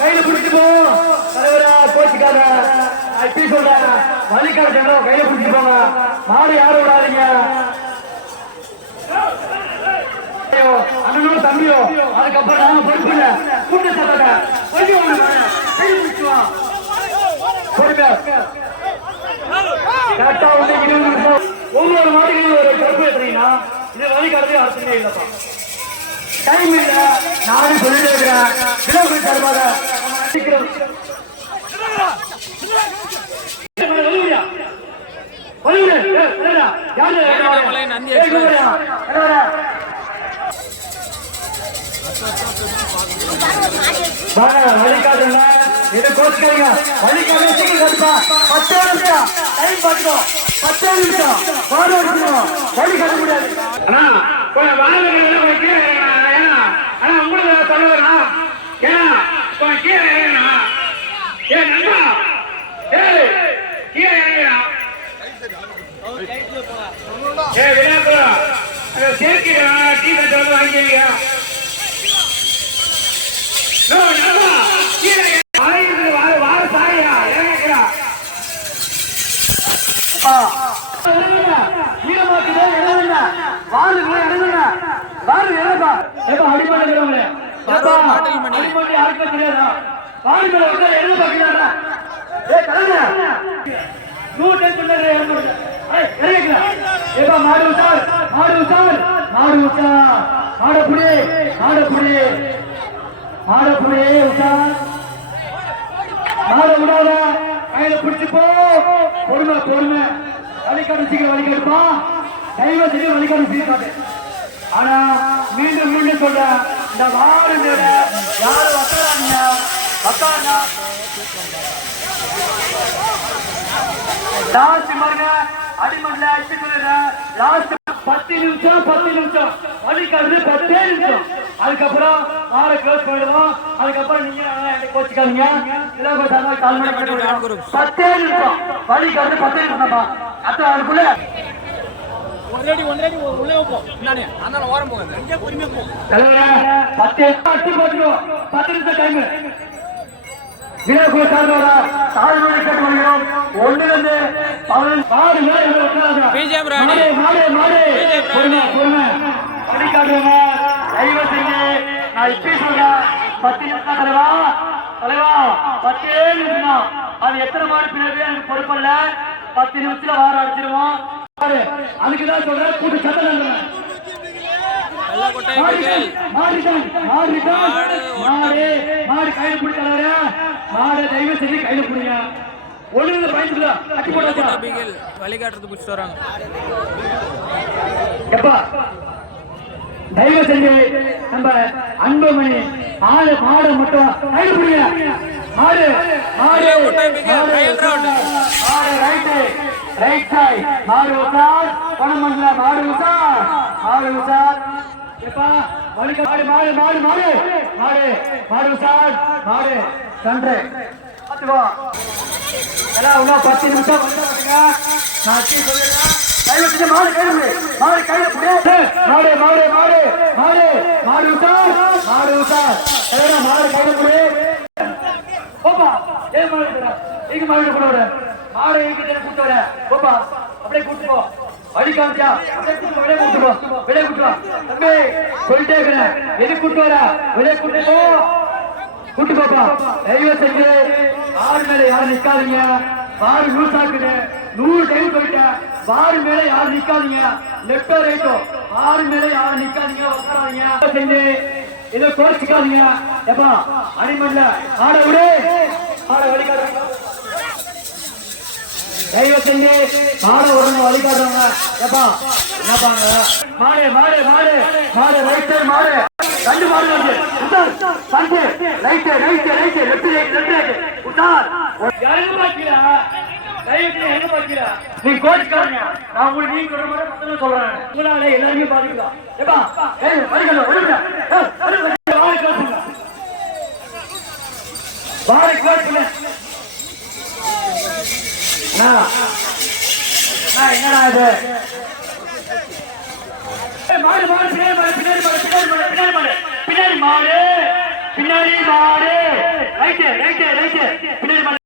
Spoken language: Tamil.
கையில பிடிச்சு போ தலைவரா கோச்சுக்காத இப்படி சொல்ற வழிகாடு கையில பிடிச்சு போங்க மாடு யாரும் விடாதீங்க அண்ணனோ தம்பியோ அதுக்கப்புறம் நான் பொறுப்பு இல்ல கூட்ட சொல்ல கொஞ்சம் கையில பிடிச்சுவா கரெக்டா வந்து 20 நிமிஷம் ஒவ்வொரு மாடுகளும் ஒரு பொறுப்பு எடுத்தீங்கன்னா இது வழிகாடுறது அர்த்தமே இல்லப்பா டைம் இல்ல நானும் சொல்லிட்டு இருக்கிறேன் விழாக்கள் சார்பாக வழிகாட்டு இது கோச்சுக்கிறீங்க வழிகாட்டு சீக்கிரம் கட்டுப்பா 10 நிமிஷம் டைம் பார்த்துக்கோ 10 நிமிஷம் மாடு அடிக்கணும் வழி கட்ட முடியாது அண்ணா கொஞ்சம் வாழை ஆனா உங்களுக்கு தலைவரா ஏன்னா கீழே இறங்கண்ணா ஏ நண்பா ஏய் கீழே இறங்கண்ணா ஏ விளையாட்டு சேர்க்கை டீ கட்ட வந்து வாங்கிக்கிறீங்க நண்பா கீழே வாழ சாயா இறங்கிக்கிறா ஈரமாக்குதே இறங்குங்க வாழு இறங்குங்க வாழு இறங்கா எப்ப அடிமலை அடிமலை அறுக்க தெரியாதா வாழு மேல வந்து எழுத பாக்கிறாரா ஏ கலங்க 100 சொன்னது இறங்கிக்கிறா எப்ப மாடு உசார் மாடப்புடி உசார் மாட விடாத கையில பிடிச்சு போ பொறுமை வழிகாட்டு சீக்கிரம் வழிகாட்டுப்பா தெய்வ சீக்கிரம் வழிகாட்டு சீக்கிரம் ஆனா மீண்டும் சொல்ற இந்த வாடு யாரும் வக்காங்க லாஸ்ட் பாருங்க அடிமண்ல அடிச்சு சொல்லுற லாஸ்ட் 10 நிமிஷம் வழிகாட்டு 10 நிமிஷம் அதுக்கப்புறம் மாலை க்ளோஸ் பண்ணிடுவோம் அதுக்கப்புறம் நீங்க கோச்சுக்காதீங்க இலவசமா கால் மணி 10 நிமிஷம் வழிகாட்டு 10 நிமிஷம்ப்பா அத்த அதுக்குள்ள ஒன்றடி உள்ளே வைப்போம் நானே அதனால ஓரம் போகாது இங்கே பொறுமையா போ தலைவரே 10 நிமிஷம் டைம் வீரகுல சார்ந்தவரா தாழ்மொழி கட்டு வருகிறோம் 1 இருந்து 16 மேல பிஜேபி ராணி மாடு பொறுமை வழிகாட்டுங்க தெய்வ செஞ்சு நான் இப்படி சொல்றேன் 10 நிமிஷம் தலைவா 10 நிமிஷம் அது எத்தனை மாடு பின்னாடி எனக்கு பொறுப்பல்ல 10 நிமிஷத்துல வார அடிச்சிருவோம் அதுக்குதான் சொல்றேன் கூட்டு சத்தம் மாடு கையில பிடிச்சாரு மாடு தெய்வ செஞ்சு கையில பிடிங்க ஒண்ணு பயன்படுத்த வழிகாட்டுறது பிடிச்சிட்டு வராங்க எப்பா தெய்வ செஞ்சு நம்ம அன்புமணி மாடு மட்டும் கையில பிடிங்க மாடு ரைட் சைடு மாடு உசார் பணமங்கல மாடு உசார் எப்பா மாடு உசார் மாடு கன்று பாத்துக்கோ எல்லாம் இன்னும் 10 நிமிஷம் வந்து நான் சொல்லுறேன் கையில பிடிச்ச மாடு கையில மாடு உசார் எல்லாம் மாடு கையில பிடி போப்பா ஏன் மாடு கூட மாடு கூட்டு வர போப்பா அப்படியே கூட்டு போ வழி காமிச்சா வெளியே கூட்டு வா தம்பி சொல்லிட்டே இருக்கிறேன் எது கூட்டு வர வெளியே கூட்டு போப்பா தெய்வ செஞ்சு ஆறு மேல யாரும் நிக்காதீங்க பாரு லூஸ் ஆக்குது 100 டைம் சொல்லிட்டேன் பாரு மேல யாரும் நிக்காதீங்க லெப்டோ ரைட்டோ பாரு மேல யாரும் நிக்காதீங்க உட்காராதீங்க செஞ்சு இதை கோச்சிக்காதீங்க எப்பா அடிமண்ல ஆட விடு வழிகாட்டுறீங்க தெய்வ செஞ்சு மாட உடனே வழிகாட்டுறாங்க எப்பா என்னப்பாங்க மாடு ரைட் சைடு மாடு 2 மாடு வருது பஞ்சு ரைட் லெஃப்ட் உசார் எங்க பாக்கீரா ரைட்ல எங்க பாக்கீரா நீ கோச்சுக்காரங்க நான் உங்களுக்கு நீங்க சொல்ற மாதிரி மத்தன சொல்றேன் உங்களால எல்லாரும் பாத்துக்கலாம் எப்பா ஏய் வழிகாட்டு விடுங்க பாரு கோச்சுல என்னடா இது மாடு பின்னாடி மாடு பின்னாடி மாடு ரைட்டு ரைட்டு ரைட்டு பின்னாடி மாடு